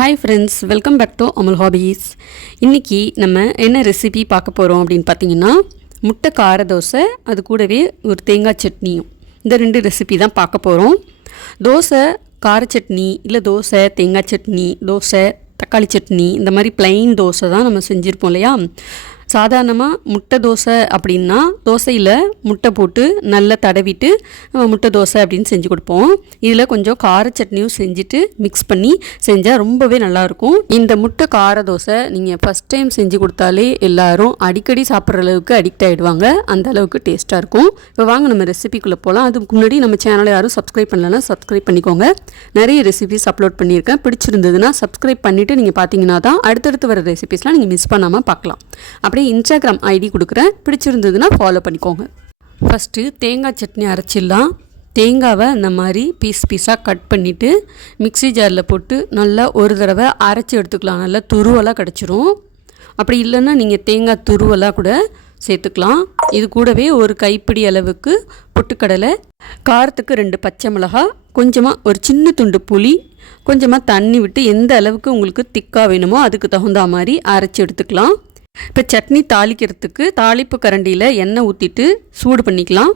Hi friends, welcome back to Amul hobbies. இன்றைக்கி நம்ம என்ன ரெசிபி பார்க்க போகிறோம் அப்படின்னு பார்த்தீங்கன்னா, முட்டை கார தோசை, அது கூடவே ஒரு தேங்காய் சட்னியும். இந்த 2 ரெசிபி தான் பார்க்க போகிறோம். தோசை கார சட்னி, இல்லை தோசை தேங்காய் சட்னி, தோசை தக்காளி சட்னி, இந்த மாதிரி ப்ளைன் தோசை தான் நம்ம செஞ்சுருப்போம் இல்லையா. சாதாரணமாக முட்டை தோசை அப்படின்னா தோசையில் முட்டை போட்டு நல்லா தடவிட்டு முட்டை தோசை அப்படின்னு செஞ்சு கொடுப்போம். இதில் கொஞ்சம் கார சட்னியும் செஞ்சுட்டு மிக்ஸ் பண்ணி செஞ்சால் ரொம்பவே நல்லாயிருக்கும். இந்த முட்டை கார தோசை நீங்கள் ஃபஸ்ட் டைம் செஞ்சு கொடுத்தாலே எல்லோரும் அடிக்கடி சாப்பிட்ற அளவுக்கு அடிக்ட் ஆகிடுவாங்க. அந்த அளவுக்கு டேஸ்ட்டாக இருக்கும். இப்போ வாங்க நம்ம ரெசிபிக்குள்ளே போகலாம். அதுக்கு முன்னாடி நம்ம சேனலை யாரும் சப்ஸ்கிரைப் பண்ணலன்னா சப்ஸ்கிரைப் பண்ணிக்கோங்க. நிறைய ரெசிபிஸ் அப்லோட் பண்ணியிருக்கேன். பிடிச்சிருந்ததுன்னா சப்ஸ்கிரைப் பண்ணிவிட்டு நீங்கள் பார்த்தீங்கன்னா தான் அடுத்தடுத்து வர ரெசிபிஸ்லாம் நீங்கள் மிஸ் பண்ணாமல் பார்க்கலாம். அப்படியே இன்ஸ்டாகிராம் ஐடி கொடுக்குறேன், பிடிச்சிருந்ததுன்னா ஃபாலோ பண்ணிக்கோங்க. ஃபஸ்ட்டு தேங்காய் சட்னி அரைச்சிடலாம். தேங்காவை இந்த மாதிரி பீஸாக கட் பண்ணிவிட்டு மிக்ஸி ஜாரில் போட்டு நல்லா ஒரு தடவை அரைச்சி எடுத்துக்கலாம். நல்லா துருவலாக கிடச்சிரும். அப்படி இல்லைன்னா நீங்கள் தேங்காய் துருவலாக கூட சேர்த்துக்கலாம். இது கூடவே ஒரு கைப்பிடி அளவுக்கு பொட்டுக்கடலை, காரத்துக்கு 2 பச்சை மிளகாய், கொஞ்சமாக ஒரு சின்ன துண்டு புளி, கொஞ்சமாக தண்ணி விட்டு எந்த அளவுக்கு உங்களுக்கு திக்காக வேணுமோ அதுக்கு தகுந்த மாதிரி அரைச்சி எடுத்துக்கலாம். இப்போ சட்னி தாளிக்கிறதுக்கு தாளிப்பு கரண்டியில் எண்ணெய் ஊற்றிட்டு சூடு பண்ணிக்கலாம்.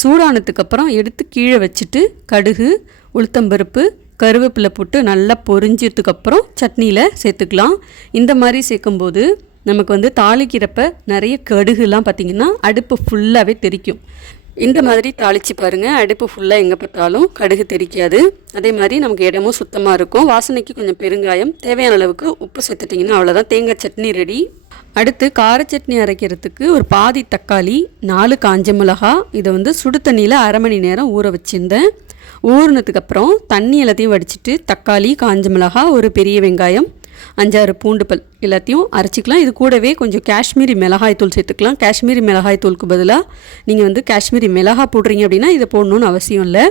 சூடானதுக்கப்புறம் எடுத்து கீழே வச்சுட்டு கடுகு, உளுத்தம்பருப்பு, கருவேப்பிலை போட்டு நல்லா பொரிஞ்சதுக்கப்புறம் சட்னியில் சேர்த்துக்கலாம். இந்த மாதிரி சேர்க்கும்போது நமக்கு தாளிக்கிறப்ப நிறைய கடுகுலாம் பார்த்திங்கன்னா அடுப்பு ஃபுல்லாகவே தெரிக்கும். இந்த மாதிரி தாளித்து பாருங்கள், அடுப்பு ஃபுல்லாக எங்கே பார்த்தாலும் கடுகு தெரிக்காது. அதே மாதிரி நமக்கு இடமும் சுத்தமாக இருக்கும். வாசனைக்கு கொஞ்சம் பெருங்காயம், தேவையான அளவுக்கு உப்பு சேர்த்துட்டிங்கன்னா அவ்வளோதான், தேங்காய் சட்னி ரெடி. அடுத்து கார சட்னி அரைக்கிறதுக்கு ஒரு பாதி தக்காளி, 4 காஞ்ச மிளகா, இதை சுடு தண்ணியில் அரை மணி நேரம் ஊற வச்சுருந்தேன். ஊறினதுக்கப்புறம் தண்ணி எல்லாத்தையும் வடிச்சிட்டு தக்காளி, காஞ்ச மிளகா, ஒரு பெரிய வெங்காயம், 5-6 பூண்டு பல் எல்லாத்தையும் அரைச்சிக்கலாம். இது கூடவே கொஞ்சம் காஷ்மீரி மிளகாய் தூள் சேர்த்துக்கலாம். காஷ்மீரி மிளகாய் தூளுக்கு பதிலாக நீங்கள் காஷ்மீரி மிளகாய் போடுறீங்க அப்படின்னா இதை போடணுன்னு அவசியம் இல்லை.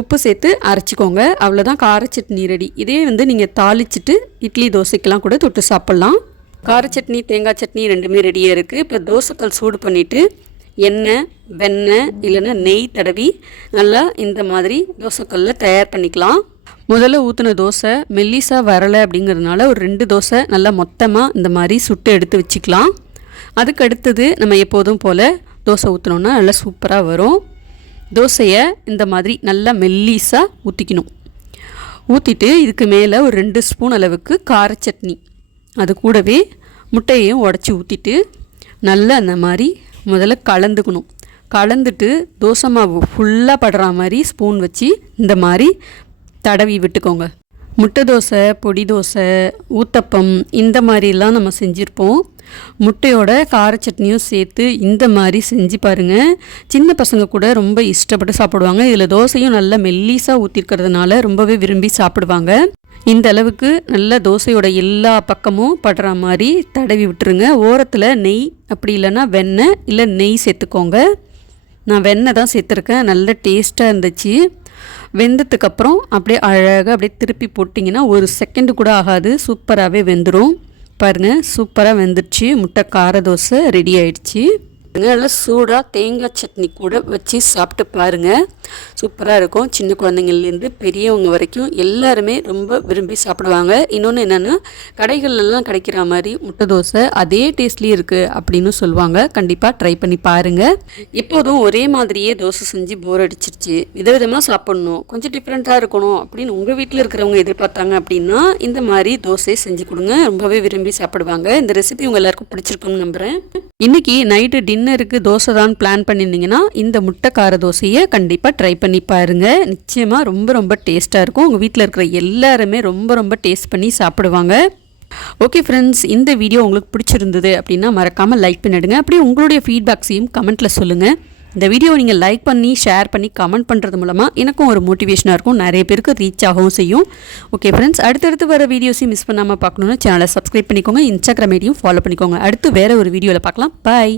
உப்பு சேர்த்து அரைச்சிக்கோங்க. அவ்வளோதான், கார சட்னி ரெடி. இதே நீங்கள் தாளிச்சிட்டு இட்லி தோசைக்கெல்லாம் கூட தொட்டு சாப்பிட்லாம். கார சட்னி தேங்காய் சட்னி ரெண்டுமே ரெடியாக இருக்குது. இப்போ தோசைக்கல் சூடு பண்ணிவிட்டு எண்ணெய், வெண்ணெய் இல்லைன்னா நெய் தடவி நல்லா இந்த மாதிரி தோசைக்கல்லில் தயார் பண்ணிக்கலாம். முதல்ல ஊற்றின தோசை மெல்லிசாக வரலை அப்படிங்கிறதுனால ஒரு 2 தோசை நல்லா மொத்தமாக இந்த மாதிரி சுட்டு எடுத்து வச்சுக்கலாம். அதுக்கு அடுத்தது நம்ம எப்போதும் போல் தோசை ஊற்றினோன்னா நல்லா சூப்பராக வரும். தோசையை இந்த மாதிரி நல்லா மெல்லிசாக ஊற்றிக்கணும். ஊற்றிட்டு இதுக்கு மேலே ஒரு 2 ஸ்பூன் அளவுக்கு கார சட்னி, அது கூடவே முட்டையையும் உடச்சி ஊற்றிட்டு நல்லா அந்த மாதிரி முதல்ல கலந்துக்கணும். கலந்துட்டு தோசை மாவு ஃபுல்லாக படுற மாதிரி ஸ்பூன் வச்சு இந்த மாதிரி தடவி விட்டுக்கோங்க. முட்டை தோசை, பொடி தோசை, ஊத்தப்பம் இந்த மாதிரிலாம் நம்ம செஞ்சுருப்போம். முட்டையோட கார சட்னியும் சேர்த்து இந்த மாதிரி செஞ்சு பாருங்கள். சின்ன பசங்க கூட ரொம்ப இஷ்டப்பட்டு சாப்பிடுவாங்க. இதில் தோசையும் நல்லா மெல்லிசாக ஊற்றிருக்கிறதுனால ரொம்பவே விரும்பி சாப்பிடுவாங்க. இந்த அளவுக்கு நல்ல தோசையோட எல்லா பக்கமும் படுற மாதிரி தடவி விட்டுருங்க. ஓரத்தில் நெய், அப்படி இல்லைன்னா வெண்ணெய் இல்லை நெய் சேர்த்துக்கோங்க. நான் வெண்ணெய் தான் சேர்த்துருக்கேன். நல்ல டேஸ்ட்டாக இருந்துச்சு. வெந்ததுக்கப்புறம் அப்படியே அழகாக அப்படியே திருப்பி போட்டிங்கன்னா 1 செகண்டு கூட ஆகாது, சூப்பராகவே வெந்துடும். பாருங்கள், சூப்பராக வெந்துடுச்சு. முட்டை கார தோசை ரெடி ஆயிடுச்சு. நல்லா சூடாக தேங்காய் சட்னி கூட வச்சு சாப்பிட்டு பாருங்கள், சூப்பராக இருக்கும். சின்ன குழந்தைங்கள்லேருந்து பெரியவங்க வரைக்கும் எல்லாருமே ரொம்ப விரும்பி சாப்பிடுவாங்க. இன்னொன்று என்னென்னா, கடைகள்லாம் கிடைக்கிற மாதிரி முட்டை தோசை அதே டேஸ்ட்லேயே இருக்குது அப்படின்னு சொல்லுவாங்க. கண்டிப்பாக ட்ரை பண்ணி பாருங்கள். எப்போதும் ஒரே மாதிரியே தோசை செஞ்சு போர் அடிச்சிருச்சு, விதவிதமாக சாப்பிட்ணும், கொஞ்சம் டிஃப்ரெண்ட்டாக இருக்கணும் அப்படின்னு உங்கள் வீட்டில் இருக்கிறவங்க எதிர்பார்த்தாங்க அப்படின்னா இந்த மாதிரி தோசை செஞ்சு கொடுங்க, ரொம்பவே விரும்பி சாப்பிடுவாங்க. இந்த ரெசிபி உங்கள் எல்லாருக்கும் பிடிச்சிருக்குன்னு நம்புகிறேன். இன்றைக்கி நைட்டு டின்னருக்கு தோசை தான் பிளான் பண்ணியிருந்தீங்கன்னா இந்த முட்டை கார தோசையை கண்டிப்பாக ட்ரை பண்ணி பாருங்கள். நிச்சயமாக ரொம்ப டேஸ்ட்டாக இருக்கும். உங்கள் வீட்டில் இருக்கிற எல்லாருமே ரொம்ப டேஸ்ட் பண்ணி சாப்பிடுவாங்க. ஓகே ஃப்ரெண்ட்ஸ், இந்த வீடியோ உங்களுக்கு பிடிச்சிருந்தது அப்படின்னா மறக்காமல் லைக் பண்ணிவிடுங்க. அப்படியே உங்களுடைய ஃபீட்பேக்ஸையும் கமெண்ட்டில் சொல்லுங்கள். இந்த வீடியோவை நீங்கள் லைக் பண்ணி ஷேர் பண்ணி கமெண்ட் பண்ணுறது மூலமாக எனக்கும் ஒரு மோட்டிவேஷனாக இருக்கும், நிறைய பேருக்கு ரீச் ஆகவும் செய்யும். ஓகே ஃப்ரெண்ட்ஸ், அடுத்தடுத்து வர வீடியோஸையும் மிஸ் பண்ணாமல் பார்க்கணுன்னா சேனலை சப்ஸ்கிரைப் பண்ணிக்கோங்க, இன்ஸ்டாகிராம் ஐடியும் ஃபாலோ பண்ணிக்கோங்க. அடுத்து வேறு ஒரு வீடியோவில் பார்க்கலாம். பாய்.